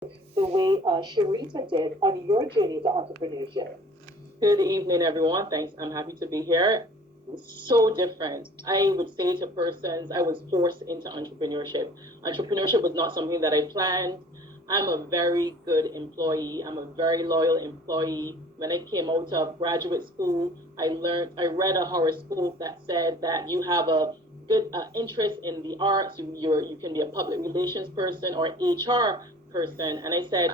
the way Cherita did on your journey to entrepreneurship. Good evening, everyone. Thanks. I'm happy to be here. So different. I would say to persons, I was forced into entrepreneurship. Entrepreneurship was not something that I planned. I'm a very good employee. I'm a very loyal employee. When I came out of graduate school, I read a horoscope that said that you have a good interest in the arts. You can be a public relations person or HR person. And I said,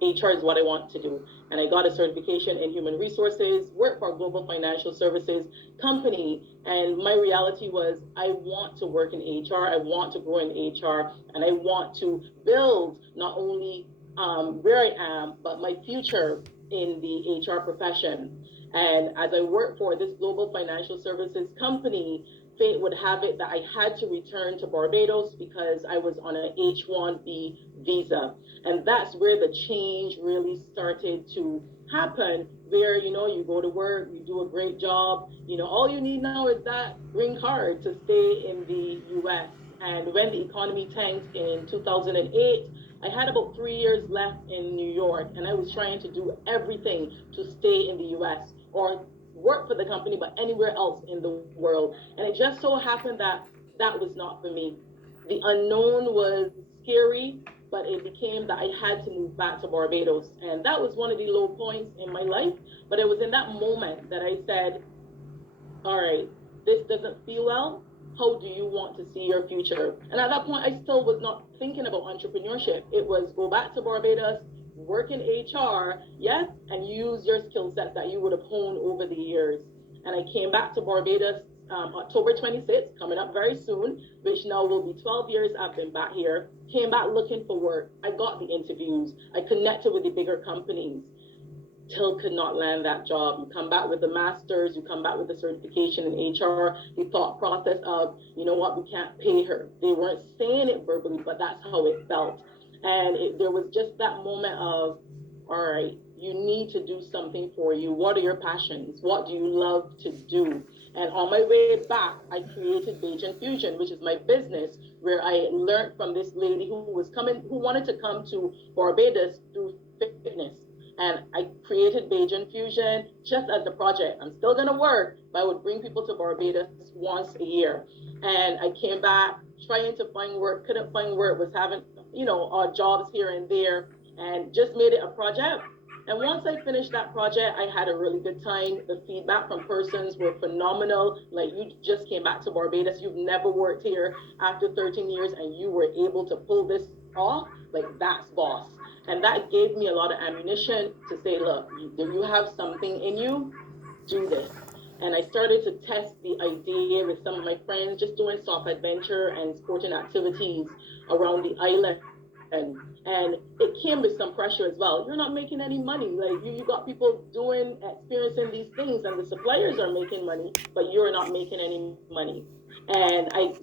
HR is what I want to do. And I got a certification in human resources, worked for a global financial services company. And my reality was I want to work in HR, I want to grow in HR, and I want to build not only where I am, but my future in the HR profession. And as I worked for this global financial services company, fate would have it that I had to return to Barbados because I was on an H-1B visa. And that's where the change really started to happen, where, you go to work, you do a great job, all you need now is that green card to stay in the US. And when the economy tanked in 2008, I had about 3 years left in New York, and I was trying to do everything to stay in the US or work for the company, but anywhere else in the world. And it just so happened that that was not for me. The unknown was scary, but it became that I had to move back to Barbados. And that was one of the low points in my life. But it was in that moment that I said, all right, this doesn't feel well. How do you want to see your future? And at that point, I still was not thinking about entrepreneurship. It was go back to Barbados, work in HR, yes, and use your skill set that you would have honed over the years. And I came back to Barbados October 26th, coming up very soon, which now will be 12 years I've been back here. Came back looking for work. I got the interviews. I connected with the bigger companies. Till could not land that job. You come back with the master's, you come back with the certification in HR, the thought process of, you know what, we can't pay her. They weren't saying it verbally, but that's how it felt. And there was just that moment of, all right, you need to do something for you. What are your passions? What do you love to do? And on my way back, I created Beijing Fusion, which is my business, where I learned from this lady who wanted to come to Barbados through fitness. And I created Beijing Fusion just as a project. I'm still gonna work, but I would bring people to Barbados once a year. And I came back trying to find work, couldn't find work, was having, odd jobs here and there, and just made it a project. And once I finished that project, I had a really good time. The feedback from persons were phenomenal. Like, you just came back to Barbados, you've never worked here after 13 years, and you were able to pull this off. Like, that's boss. And that gave me a lot of ammunition to say, look, you have something in you, do this. And I started to test the idea with some of my friends, just doing soft adventure and sporting activities around the island. And it came with some pressure as well. You're not making any money. Like, you got people experiencing these things, and the suppliers are making money, but you're not making any money. And I